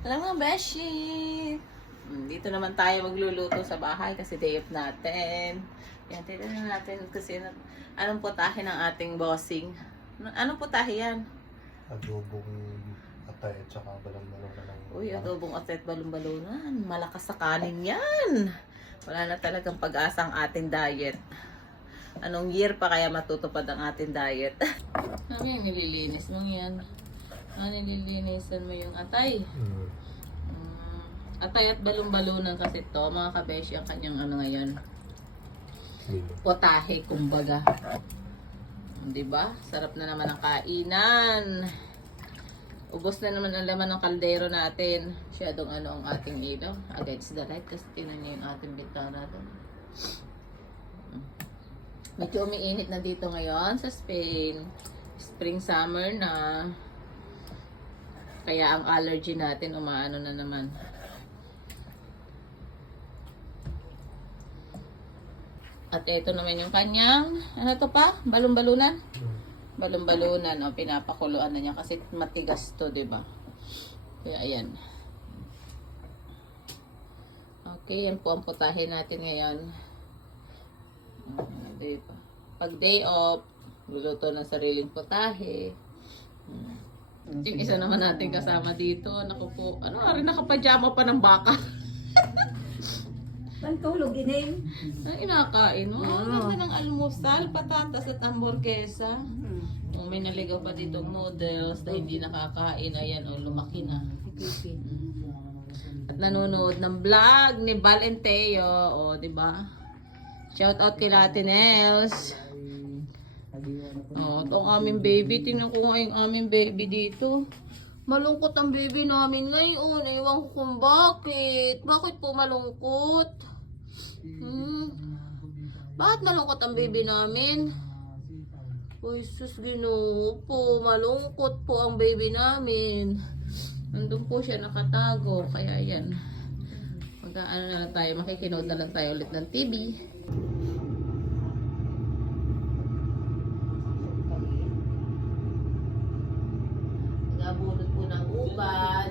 Alam mo, Beshi! Dito naman tayo magluluto sa bahay kasi day off natin. Yan, tignan natin kasi anong putahe ng ating bossing. Anong putahe yan? Adobong atay at saka balon-balon na lang. Uy, adobong atay at balon-balonan. Malakas sa kanin yan. Wala na talagang pag-asa ang ating diet. Anong year pa kaya matutupad ang ating diet? Ano yung nililinis mo yan? Nililinisan mo yung atay. Atay at balon-balonan kasi to, mga kabeshi, ang kanyang ano ngayon. Potahe, kumbaga. Diba? Sarap na naman ang kainan. Ubos na naman ang laman ng kaldero natin. Masyadong ano ang ating ilaw. Against the light kasi tinan niyo yung ating bintana doon. Medyo umiinit na dito ngayon sa Spain. Spring summer na. Kaya ang allergy natin umaano na naman. At ito naman yung kanyang, ano to pa? Balon-balunan? Balon-balunan. O, pinapakuluan na niya kasi matigas to, diba? Kaya, ayan. Okay, yan po ang putahe natin ngayon. Diba? Pag day off, luluto ng sariling putahe. Yung isa naman natin kasama dito. Naku po, ano, rin nakapajama pa ng baka. Pantulog inin. Ang inakain mo. Ang ganda ng almusal, patatas at hamburguesa. May naligaw pa ditong noodles na hindi nakakain. Ayan, lumaki na. At nanonood ng vlog ni Val and Teo. O, diba? Shout out kay Latinels. O, itong aming baby. Tingnan ko nga yung aming baby dito. Malungkot ang baby namin ngayon. Ewan ko kung bakit. Bakit po malungkot? Bakit malungkot ang baby namin? Uy, sus, Ginoo po. Malungkot po ang baby namin. Nandun po siya nakatago. Kaya yan. Mag-ano na lang tayo. Makikinood na lang tayo ulit ng TV. Nagabulot po ng uban.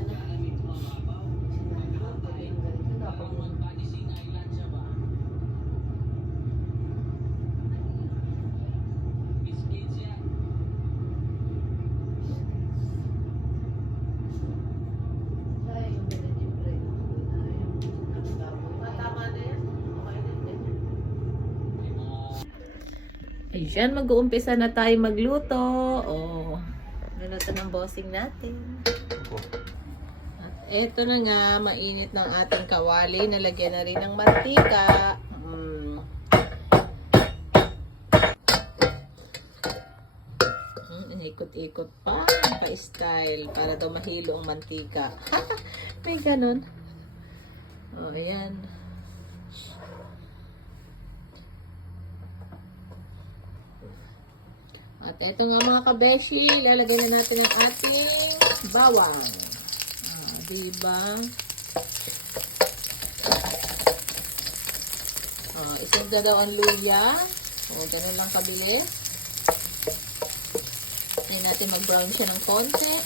Ayan, mag-uumpisa na tayo magluto. Oh, niluto ng bossing natin. At eto na nga, mainit ng ating kawali. Nalagyan na rin ng mantika. Inikot-ikot pa. Pa-style. Para daw mahilo ang mantika. May ganun. Oh, ayan. At eto nga mga kabeshi, lalagyan na natin ang ating bawang. Diba? Isang na daw ang luya. Ganun lang kabilis. Hindi natin mag-brown siya ng konti.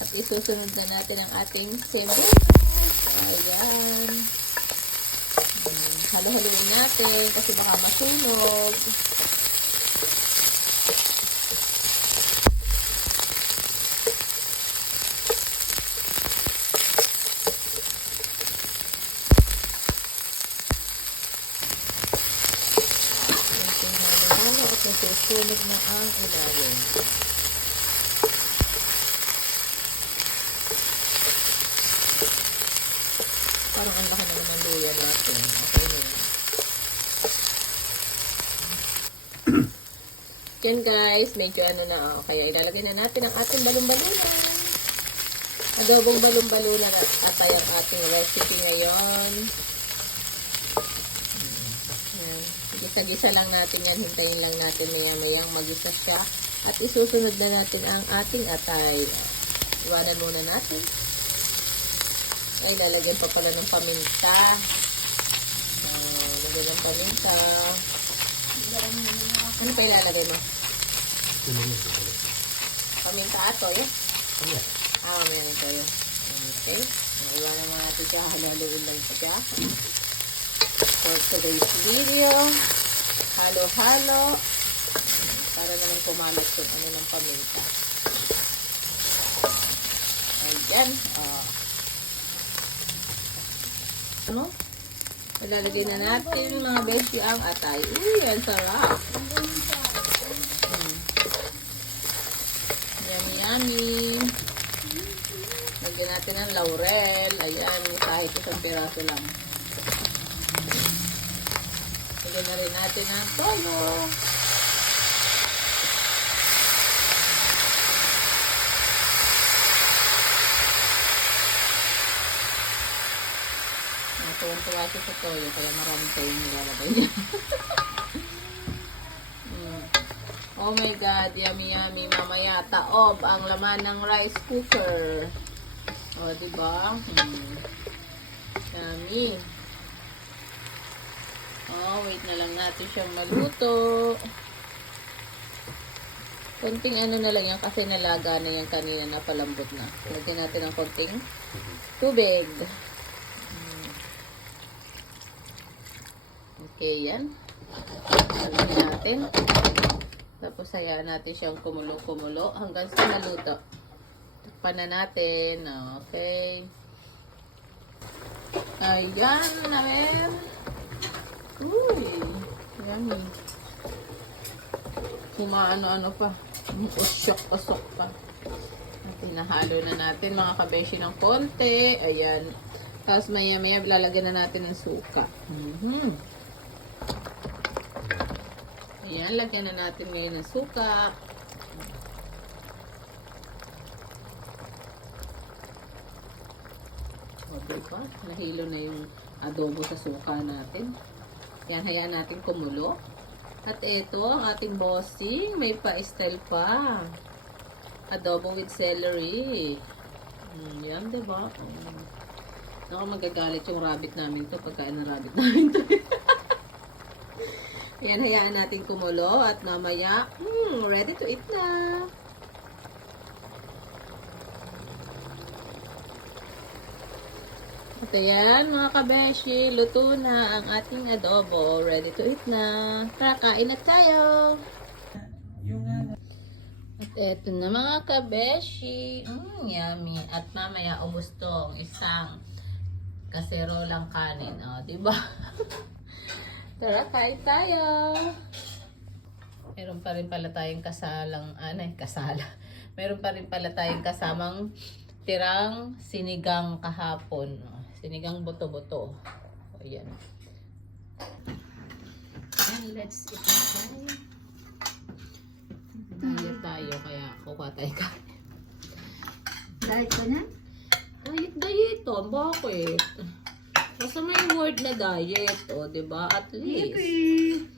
At isusunod na natin ang ating sibuyas. Ayan. Halo-haloin natin kasi baka masunog. Susunod na ang ilalim. Parang ang laki naman ng luya natin. Okay na. Yan guys, medyo ano na. Kaya ilalagay na natin ang ating balon-balonan. Adobong balon-balonan at atay ang ating recipe ngayon. Gisa-gisa lang natin yan. Hintayin lang natin maya-mayang magisa siya. At isusunod na natin ang ating atay. Iwanan muna natin. Ay, lalagyan pa pala ng paminta. Lagyan ng paminta. Ano pa ilalagay mo? Paminta ato, yeah? Meron tayo. Okay. Iwanan mo natin siya. Halo-haloin lang siya. For today's video, halo-halo. Para naman kumalat yung ano ng paminta. Ayan. Ano? Ilalagay na natin mga beshi ang atay. Uy, ang sarap. Yummy, yummy. Lagyan natin ng laurel. Ayan, kahit isang piraso lang. Lagyan na rin natin ang toyo. Tuwang-tuwa siya sa toyo, kaya maraming tayo nilalagay niya. Oh my God, yummy yummy. Mamaya taob ang laman ng rice cooker. O, diba? Yummy. Oh, wait na lang natin siyang maluto. Konting ano na lang yan kasi nalaga na yan kanina, napalambot na. Lagyan natin ng konting tubig. Okay, yan. Lagyan natin. Tapos hayaan natin siyang kumulo-kumulo hanggang sa maluto. Takpan na natin. Okay. Ayan, namin. Uy, yummy. Kumaano-ano pa. Usok-usok pa. Pinahalo na natin mga kabeshi ng konti. Ayan. Tapos maya-maya lalagyan na natin ng suka. Ayan, lagyan na natin ngayon ng suka. O, diba? Nahilo na yung adobo sa suka natin. Ayan, hayaan natin kumulo. At ito, ang ating bossing. May pa-style pa. Adobo with celery. Yan, diba? Ako magagalit yung rabbit namin to. Pagkain ng rabbit namin to. Ayan, hayaan natin kumulo at mamaya, ready to eat na. At ayan, mga kabeshi, luto na ang ating adobo. Ready to eat na. Tara, kain na tayo. At eto na mga kabeshi. Yummy. At mamaya, ubos tong isang kaserolang kanin. O, diba? Tara, kain tayo. Meron pa rin pala tayong Meron pa rin pala tayong kasamang tirang sinigang kahapon. Sinigang buto-buto. O, yan. And let's eat na tayo. Tayo, kaya kukuha tayo kain. Diet ka na? Diet to. Bakit? Basta may word na diet, o, diba? At least,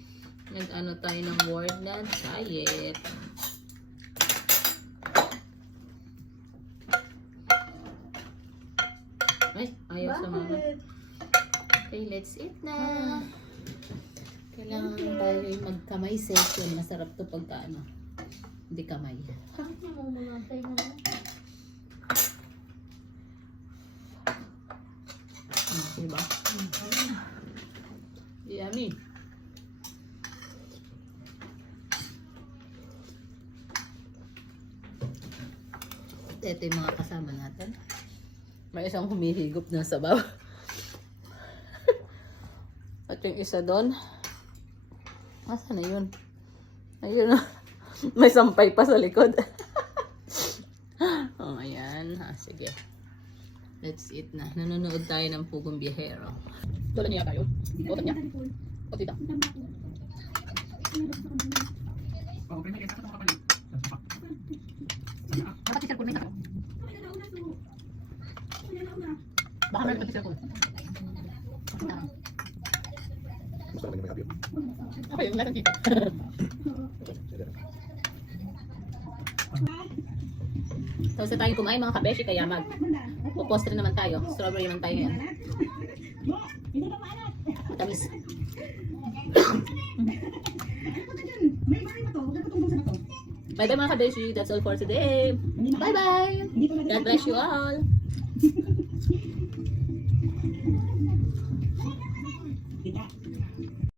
nag-ano tayo ng word na diet. Ay, ayaw sa mga. Okay, let's eat na. Kailangan tayo magkamay session. Masarap to pagka ano. Hindi kamay. Bakit namumulantay mo na? Diba? Yummy. Ito yung mga kasama natin. May isang humihigop na sabaw. At yung isa doon, asa na yun? Ayun na. May sampay pa sa likod. Oh, ayan. Sige. Let's eat na. Nanonood tayo ng Pugong Biyahero. Dala niya tayo. Otot niya. O, tita. Nakati cellphone na ito. Baka meron pati cellphone. Okay, meron dito. Tapos na tayo kumain mga kabeshi, kaya pupostre naman tayo. Strawberry naman tayo ngayon. Matamis. Bye-bye mga kabeshi. That's all for today. Bye-bye. God bless you all.